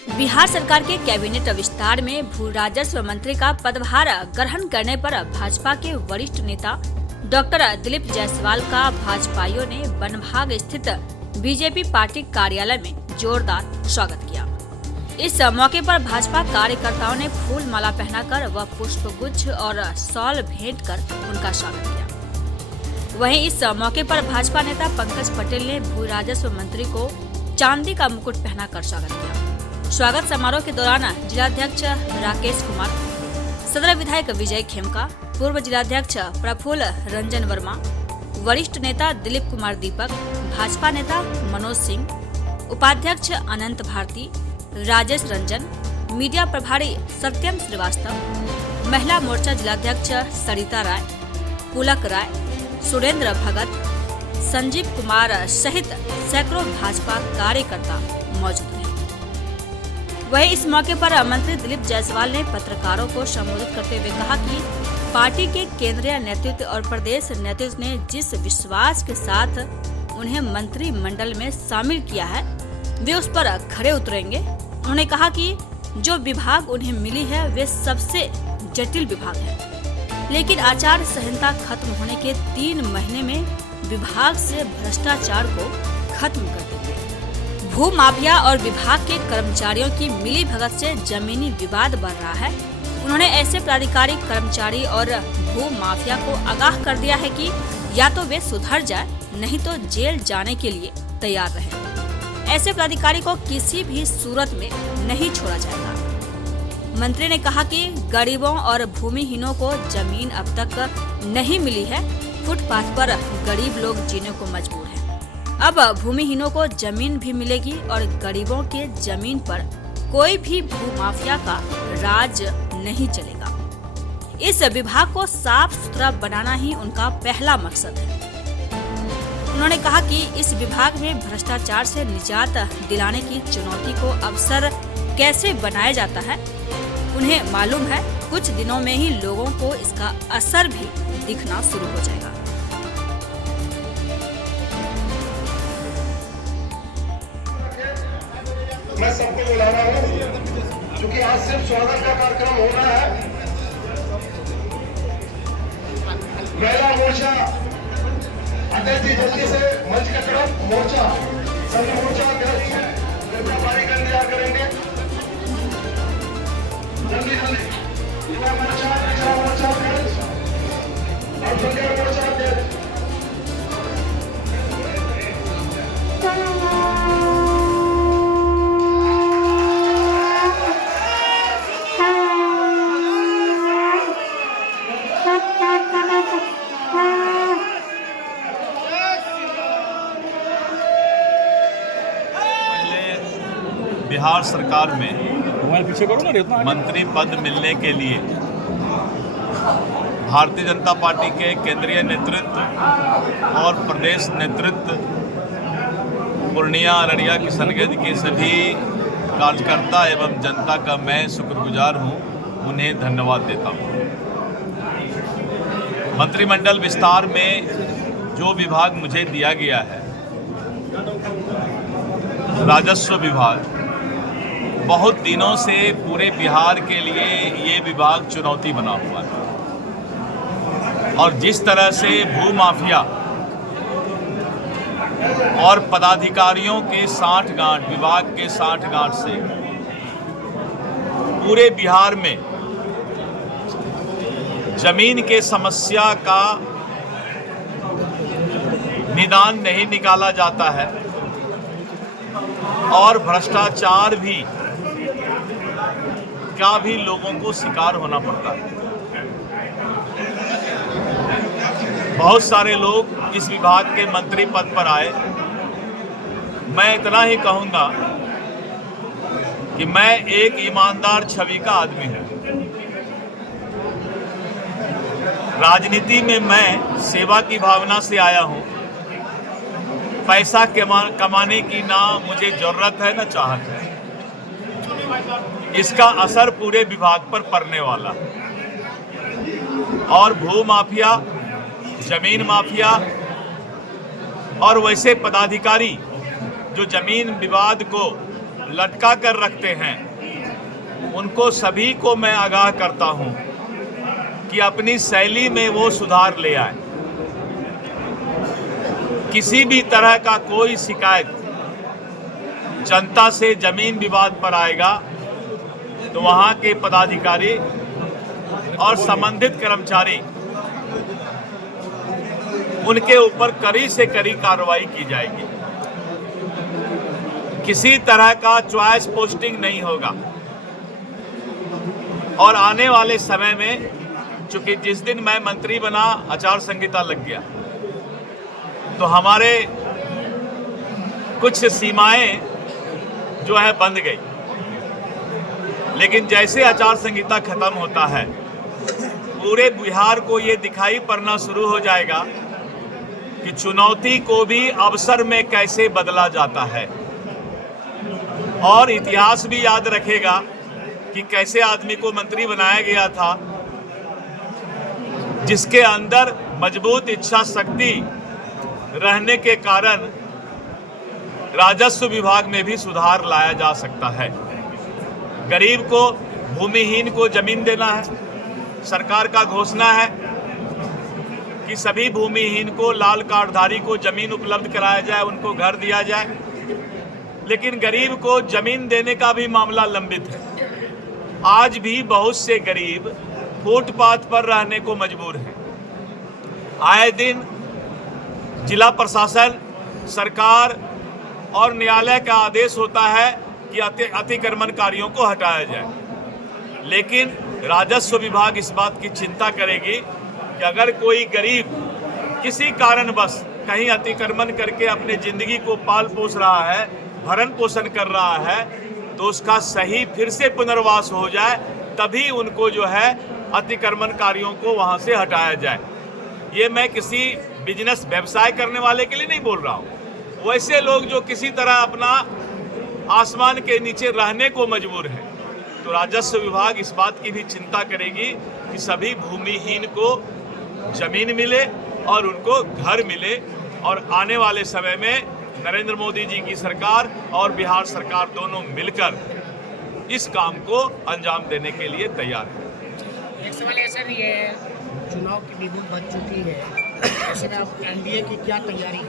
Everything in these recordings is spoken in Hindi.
बिहार सरकार के कैबिनेट विस्तार में भू राजस्व मंत्री का पदभार ग्रहण करने पर भाजपा के वरिष्ठ नेता डॉक्टर दिलीप जायसवाल का भाजपाइयों ने बनभाग स्थित बीजेपी पार्टी कार्यालय में जोरदार स्वागत किया। इस मौके पर भाजपा कार्यकर्ताओं ने फूल माला पहनाकर व पुष्पगुच्छ और शॉल भेंट कर उनका स्वागत किया। वहीं इस मौके पर भाजपा नेता पंकज पटेल ने भू राजस्व मंत्री को चांदी का मुकुट पहनाकर स्वागत किया। स्वागत समारोह के दौरान जिलाध्यक्ष राकेश कुमार, सदर विधायक विजय खेमका, पूर्व जिलाध्यक्ष प्रफुल्ल रंजन वर्मा, वरिष्ठ नेता दिलीप कुमार दीपक, भाजपा नेता मनोज सिंह, उपाध्यक्ष अनंत भारती, राजेश रंजन, मीडिया प्रभारी सत्यम श्रीवास्तव, महिला मोर्चा जिलाध्यक्ष सरिता राय, पुलक राय, सुरेंद्र भगत, संजीव कुमार सहित सैकड़ों भाजपा कार्यकर्ता मौजूद रहे। वहीं इस मौके पर मंत्री दिलीप जायसवाल ने पत्रकारों को संबोधित करते हुए कहा कि पार्टी के केंद्रीय नेतृत्व और प्रदेश नेतृत्व ने जिस विश्वास के साथ उन्हें मंत्रिमंडल में शामिल किया है, वे उस पर खरे उतरेंगे। उन्होंने कहा कि जो विभाग उन्हें मिली है वे सबसे जटिल विभाग है, लेकिन आचार संहिता खत्म होने के 3 महीने में विभाग से भ्रष्टाचार को खत्म कर देंगे। भू माफिया और विभाग के कर्मचारियों की मिली भगत से जमीनी विवाद बढ़ रहा है। उन्होंने ऐसे प्राधिकारी कर्मचारी और भू माफिया को आगाह कर दिया है कि या तो वे सुधर जाए, नहीं तो जेल जाने के लिए तैयार रहे। ऐसे प्राधिकारी को किसी भी सूरत में नहीं छोड़ा जाएगा। मंत्री ने कहा कि गरीबों और भूमिहीनों को जमीन अब तक नहीं मिली है। फुटपाथ पर गरीब लोग जीने को मजबूर हैं। अब भूमिहीनों को जमीन भी मिलेगी और गरीबों के जमीन पर कोई भी भूमाफिया का राज नहीं चलेगा। इस विभाग को साफ सुथरा बनाना ही उनका पहला मकसद है। उन्होंने कहा कि इस विभाग में भ्रष्टाचार से निजात दिलाने की चुनौती को अवसर कैसे बनाया जाता है, उन्हें मालूम है। कुछ दिनों में ही लोगों को इसका असर भी दिखना शुरू हो जाएगा। मैं सबको बुला रहा हूँ क्योंकि आज सिर्फ स्वागत का कार्यक्रम होना है। महिला मोर्चा अध्यक्ष जी जल्दी से मंच की तरफ मोर्चा सभी मोर्चा अध्यक्ष पारी कर दिया करेंगे। जल्दी युवा मोर्चा अध्यक्ष और संघीय मोर्चा अध्यक्ष बिहार सरकार में मंत्री पद मिलने के लिए भारतीय जनता पार्टी के केंद्रीय नेतृत्व और प्रदेश नेतृत्व, पूर्णिया अररिया किशनगंज के सभी कार्यकर्ता एवं जनता का मैं शुक्रगुजार हूं, उन्हें धन्यवाद देता हूं। मंत्रिमंडल विस्तार में जो विभाग मुझे दिया गया है, राजस्व विभाग, बहुत दिनों से पूरे बिहार के लिए ये विभाग चुनौती बना हुआ है। और जिस तरह से भू माफिया और पदाधिकारियों के साठगांठ, विभाग के साठगांठ से पूरे बिहार में जमीन के समस्या का निदान नहीं निकाला जाता है और भ्रष्टाचार भी का भी लोगों को शिकार होना पड़ता है। बहुत सारे लोग इस विभाग के मंत्री पद पर आए। मैं इतना ही कहूंगा कि मैं एक ईमानदार छवि का आदमी हूं। राजनीति में मैं सेवा की भावना से आया हूं। पैसा कमाने की ना मुझे जरूरत है, ना चाहत है। इसका असर पूरे विभाग पर पड़ने वाला है। और भू माफिया, जमीन माफिया और वैसे पदाधिकारी जो जमीन विवाद को लटका कर रखते हैं, उनको सभी को मैं आगाह करता हूं कि अपनी शैली में वो सुधार ले आए। किसी भी तरह का कोई शिकायत जनता से जमीन विवाद पर आएगा तो वहां के पदाधिकारी और संबंधित कर्मचारी उनके ऊपर कड़ी से कड़ी कार्रवाई की जाएगी। किसी तरह का चॉइस पोस्टिंग नहीं होगा। और आने वाले समय में, चूंकि जिस दिन मैं मंत्री बना आचार संहिता लग गया, तो हमारे कुछ सीमाएं जो है बंद गई। लेकिन जैसे आचार संहिता खत्म होता है, पूरे बिहार को ये दिखाई पड़ना शुरू हो जाएगा कि चुनौती को भी अवसर में कैसे बदला जाता है। और इतिहास भी याद रखेगा कि कैसे आदमी को मंत्री बनाया गया था जिसके अंदर मजबूत इच्छा शक्ति रहने के कारण राजस्व विभाग में भी सुधार लाया जा सकता है। गरीब को, भूमिहीन को जमीन देना है। सरकार का घोषणा है कि सभी भूमिहीन को, लाल कार्डधारी को जमीन उपलब्ध कराया जाए, उनको घर दिया जाए। लेकिन गरीब को जमीन देने का भी मामला लंबित है। आज भी बहुत से गरीब फुटपाथ पर रहने को मजबूर हैं। आए दिन जिला प्रशासन, सरकार और न्यायालय का आदेश होता है कि अतिक्रमणकारियों को हटाया जाए। लेकिन राजस्व विभाग इस बात की चिंता करेगी कि अगर कोई गरीब किसी कारणवश कहीं अतिक्रमण करके अपने जिंदगी को पाल पोस रहा है, भरण पोषण कर रहा है, तो उसका सही फिर से पुनर्वास हो जाए, तभी उनको जो है अतिक्रमणकारियों को वहां से हटाया जाए। ये मैं किसी बिजनेस व्यवसाय करने वाले के लिए नहीं बोल रहा हूँ। वैसे लोग जो किसी तरह अपना आसमान के नीचे रहने को मजबूर हैं, तो राजस्व विभाग इस बात की भी चिंता करेगी कि सभी भूमिहीन को जमीन मिले और उनको घर मिले। और आने वाले समय में नरेंद्र मोदी जी की सरकार और बिहार सरकार दोनों मिलकर इस काम को अंजाम देने के लिए तैयार है। एक सवाल ऐसा भी है, चुनाव की बिगुल बज चुकी है, ऐसे में अब एनडीए की क्या तैयारी है?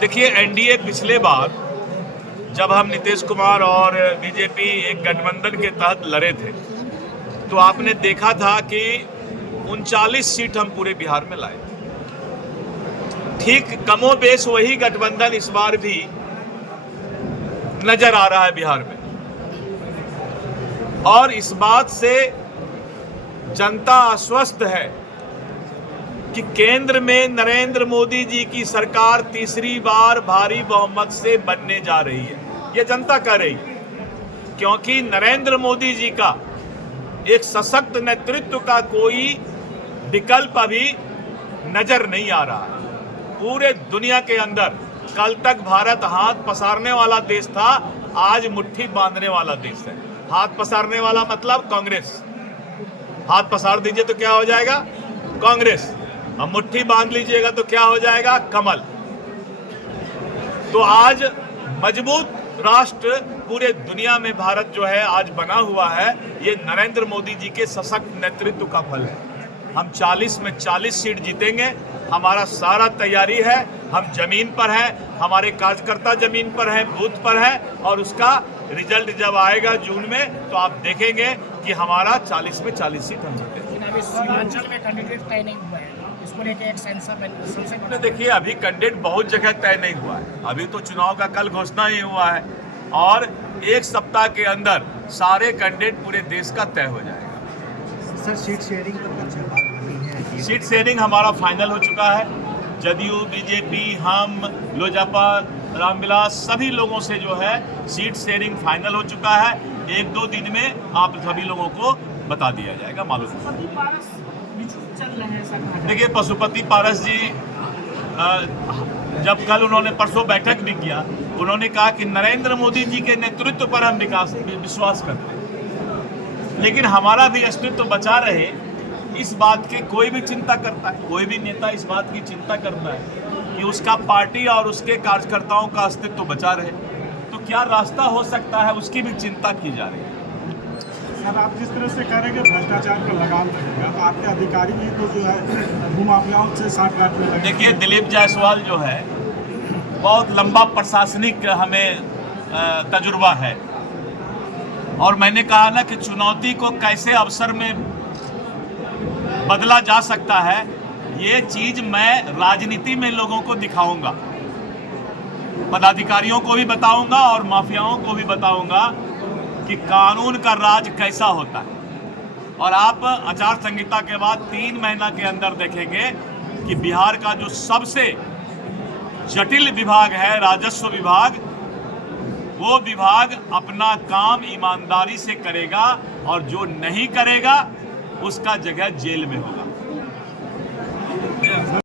देखिए, एनडीए पिछले बार जब हम नीतीश कुमार और बीजेपी एक गठबंधन के तहत लड़े थे, तो आपने देखा था कि 39 सीट हम पूरे बिहार में लाए थे। ठीक कमोबेश वही गठबंधन इस बार भी नजर आ रहा है बिहार में। और इस बात से जनता आश्वस्त है कि केंद्र में नरेंद्र मोदी जी की सरकार तीसरी बार भारी बहुमत से बनने जा रही है। ये जनता कह रही है, क्योंकि नरेंद्र मोदी जी का एक सशक्त नेतृत्व का कोई विकल्प अभी नजर नहीं आ रहा है। पूरे दुनिया के अंदर कल तक भारत हाथ पसारने वाला देश था, आज मुट्ठी बांधने वाला देश है। हाथ पसारने वाला मतलब कांग्रेस। हाथ पसार दीजिए तो क्या हो जाएगा? कांग्रेस। अब मुट्ठी बांध लीजिएगा तो क्या हो जाएगा? कमल। तो आज मजबूत राष्ट्र पूरे दुनिया में भारत जो है आज बना हुआ है, ये नरेंद्र मोदी जी के सशक्त नेतृत्व का फल है। हम 40 में 40 सीट जीतेंगे। हमारा सारा तैयारी है। हम जमीन पर हैं, हमारे कार्यकर्ता जमीन पर हैं, बूथ पर हैं, और उसका रिजल्ट जब आएगा जून में तो आप देखेंगे कि हमारा 40 में 40 सीट हम जीतेंगे। अभी सीमांचल में कैंडिडेट तय नहीं हुआ है, इसको लेकर एक संसद देखिए, अभी कैंडिडेट बहुत जगह तय नहीं हुआ है। अभी तो चुनाव का कल घोषणा ही हुआ है और एक सप्ताह के अंदर सारे कैंडिडेट पूरे देश का तय हो जाएगा। सर, सीट शेयरिंग पर कुछ बात हुई है? सीट शेयरिंग हमारा फाइनल हो चुका है। जदयू, बीजेपी, हम, लोजपा, रामविलास, सभी लोगों से जो है सीट शेयरिंग फाइनल हो चुका है। 1-2 दिन में आप सभी लोगों को बता दिया जाएगा, मालूम। देखिए, पशुपति पारस जी जब कल उन्होंने परसों बैठक भी किया, उन्होंने कहा कि नरेंद्र मोदी जी के नेतृत्व पर हम विश्वास करते हैं, लेकिन हमारा भी अस्तित्व बचा रहे, इस बात की कोई भी चिंता करता है, कोई भी नेता इस बात की चिंता करता है कि उसका पार्टी और उसके कार्यकर्ताओं का अस्तित्व बचा रहे। तो क्या रास्ता हो सकता है उसकी भी चिंता की जा रही है। सर, आप जिस तरह से कह रहे हैं कि भ्रष्टाचार का लगाम लगेगा, तो आपके अधिकारी भी तो जो है भूमाफियाओं से साथ काटने लगे। देखिए, दिलीप जायसवाल जो है बहुत लंबा प्रशासनिक हमें तजुर्बा है, और मैंने कहा ना कि चुनौती को कैसे अवसर में बदला जा सकता है, ये चीज मैं राजनीति में लोगों को दिखाऊंगा, पदाधिकारियों को भी बताऊंगा और माफियाओं को भी बताऊंगा कि कानून का राज कैसा होता है। और आप आचार संहिता के बाद 3 महीना के अंदर देखेंगे कि बिहार का जो सबसे जटिल विभाग है राजस्व विभाग, वो विभाग अपना काम ईमानदारी से करेगा, और जो नहीं करेगा उसका जगह जेल में होगा।